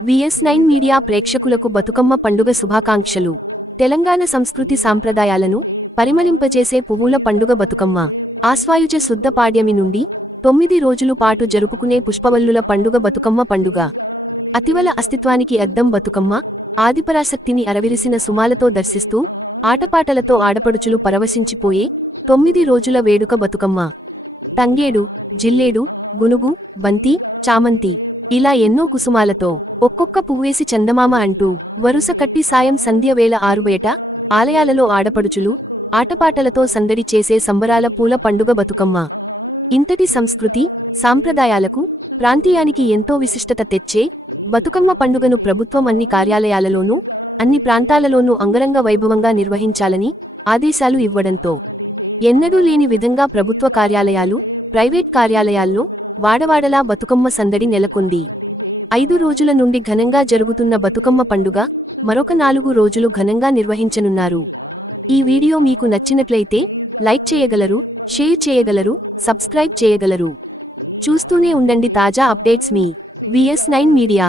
VS9 media ప్రేక్షకులకు బతుకమ్మ పండుగ శుభాకాంక్షలు. తెలంగాణ సంస్కృతి సాంప్రదాయాలను పరిమళింపజేసే పువ్వుల పండుగ బతుకమ్మ ఆశ్వాయుజ శుద్ధ పాడ్యమి నుండి 9 రోజులు పాటు జరుపుకునే పుష్పవల్లుల పండుగ బతుకమ్మ పండుగ. అతివల అస్తిత్వానికి అద్దం బతుకమ్మ ఆదిపరాశక్తిని అరవిరిసిన సుమాలతో దర్శిస్తూ ఆటపాటలతో ఆడపడుచులు పరవశించిపోయే 9 రోజుల వేడుక బతుకమ్మ. తంగేడు, జిల్లేడు, గునుగు, బంతి, చామంతి ఇలా ఎన్నో కుసుమాలతో ఒక్కొక్క పువ్వేసి చందమామ అంటూ వరుస కట్టి సాయం సంధ్యవేళ ఆరుబయట ఆలయాలలో ఆడపడుచులు ఆటపాటలతో సందడి చేసే సంబరాల పూల పండుగ బతుకమ్మ. ఇంతటి సంస్కృతి సాంప్రదాయాలకు ప్రాంతీయానికి ఎంతో విశిష్టత తెచ్చే బతుకమ్మ పండుగను ప్రభుత్వం అన్ని కార్యాలయాలలోనూ అన్ని ప్రాంతాలలోనూ అంగరంగ వైభవంగా నిర్వహించాలని ఆదేశాలు ఇవ్వడంతో ఎన్నడూ లేని విధంగా ప్రభుత్వ కార్యాలయాలు ప్రైవేట్ కార్యాలయాల్లో వాడవాడలా బతుకమ్మ సందడి నెలకొంది. 5 రోజుల నుండి ఘనంగా జరుగుతున్న బతుకమ్మ పండుగ మరొక 4 రోజులు ఘనంగా నిర్వహించనున్నారు. ఈ వీడియో మీకు నచ్చినట్లయితే లైక్ చేయగలరు, షేర్ చేయగలరు, సబ్స్క్రైబ్ చేయగలరు. చూస్తూనే ఉండండి తాజా అప్డేట్స్ మీ VS9 మీడియా.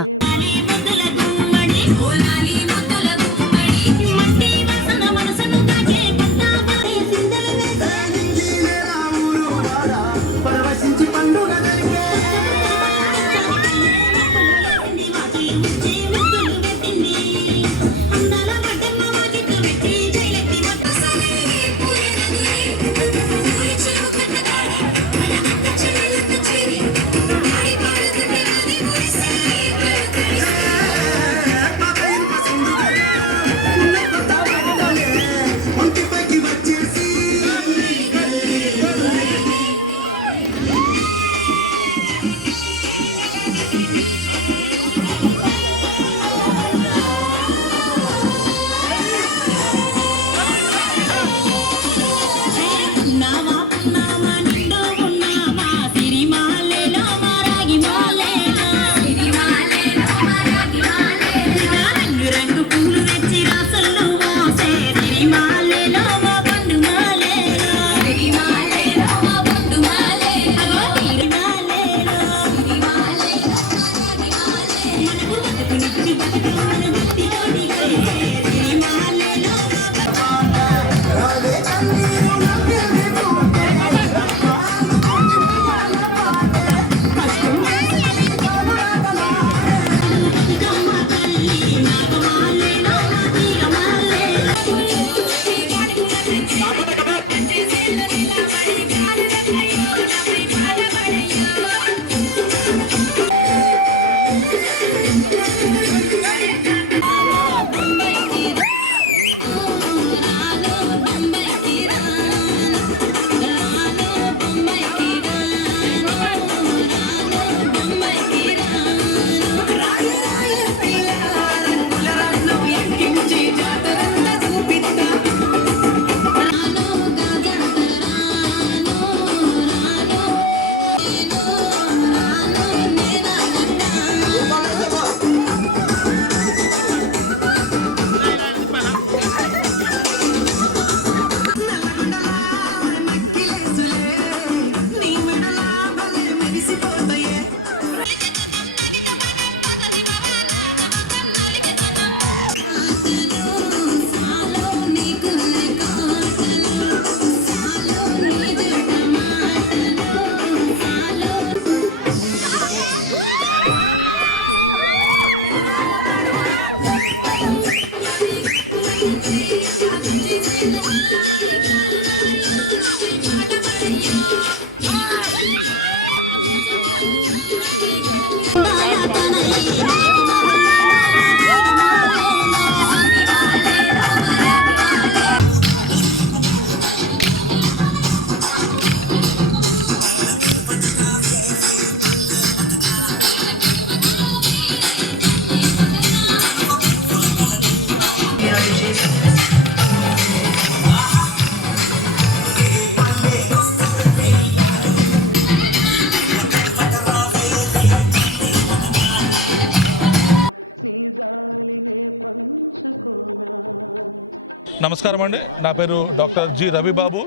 నమస్కారం అండి. నా పేరు డాక్టర్ జి రవిబాబు.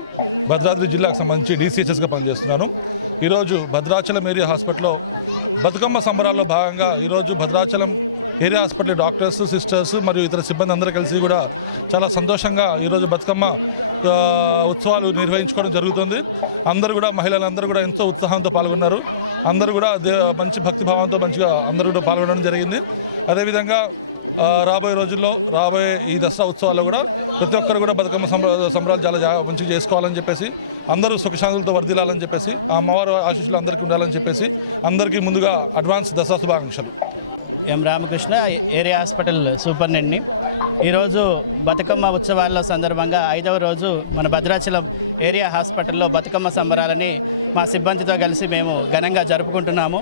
భద్రాద్రి జిల్లాకు సంబంధించి DCHSగా పనిచేస్తున్నాను. ఈరోజు భద్రాచలం ఏరియా హాస్పిటల్లో బతుకమ్మ సంబరాల్లో భాగంగా ఈరోజు Bhadrachalam area hospital doctors, sisters మరియు ఇతర సిబ్బంది అందరూ కలిసి కూడా చాలా సంతోషంగా ఈరోజు బతుకమ్మ ఉత్సవాలు నిర్వహించుకోవడం జరుగుతుంది. అందరూ కూడా మహిళలందరూ కూడా ఎంతో ఉత్సాహంతో పాల్గొన్నారు. అందరూ కూడా మంచి భక్తిభావంతో మంచిగా అందరూ కూడా పాల్గొనడం జరిగింది. అదేవిధంగా రాబోయే రోజుల్లో రాబోయే ఈ దసరా ఉత్సవాల్లో కూడా ప్రతి ఒక్కరు కూడా బతుకమ్మ సంబరాలు చాలా మంచిగా చేసుకోవాలని చెప్పేసి, అందరూ సుఖశాంతులతో వర్ధిల్లాలని చెప్పేసి, ఆ అమ్మవారి ఆశీస్సులు అందరికీ ఉండాలని చెప్పేసి అందరికీ ముందుగా అడ్వాన్స్ దసరా శుభాకాంక్షలు. ఎం రామకృష్ణ, ఏరియా హాస్పిటల్ సూపరింటెండెంట్ని. ఈరోజు బతుకమ్మ ఉత్సవాల సందర్భంగా 5వ రోజు మన భద్రాచలం ఏరియా హాస్పిటల్లో బతుకమ్మ సంబరాలని మా సిబ్బందితో కలిసి మేము ఘనంగా జరుపుకుంటున్నాము.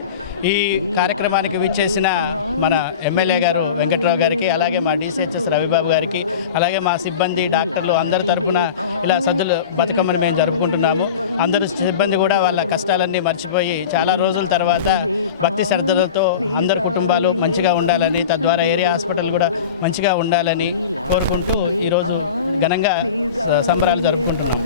ఈ కార్యక్రమానికి విచ్చేసిన మన ఎమ్మెల్యే గారు వెంకట్రావు గారికి, అలాగే మా DCHS రవిబాబు గారికి, అలాగే మా సిబ్బంది, డాక్టర్లు అందరి తరపున ఇలా సద్దులు బతుకమ్మని మేము జరుపుకుంటున్నాము. అందరూ సిబ్బంది కూడా వాళ్ళ కష్టాలన్నీ మర్చిపోయి చాలా రోజుల తర్వాత భక్తి శ్రద్ధలతో అందరు కుటుంబాలు మంచిగా ఉండాలని, తద్వారా ఏరియా హాస్పిటల్ కూడా మంచిగా ఉండాలని కోరుకుంటూ ఈరోజు ఘనంగా సంబరాలు జరుపుకుంటున్నాం.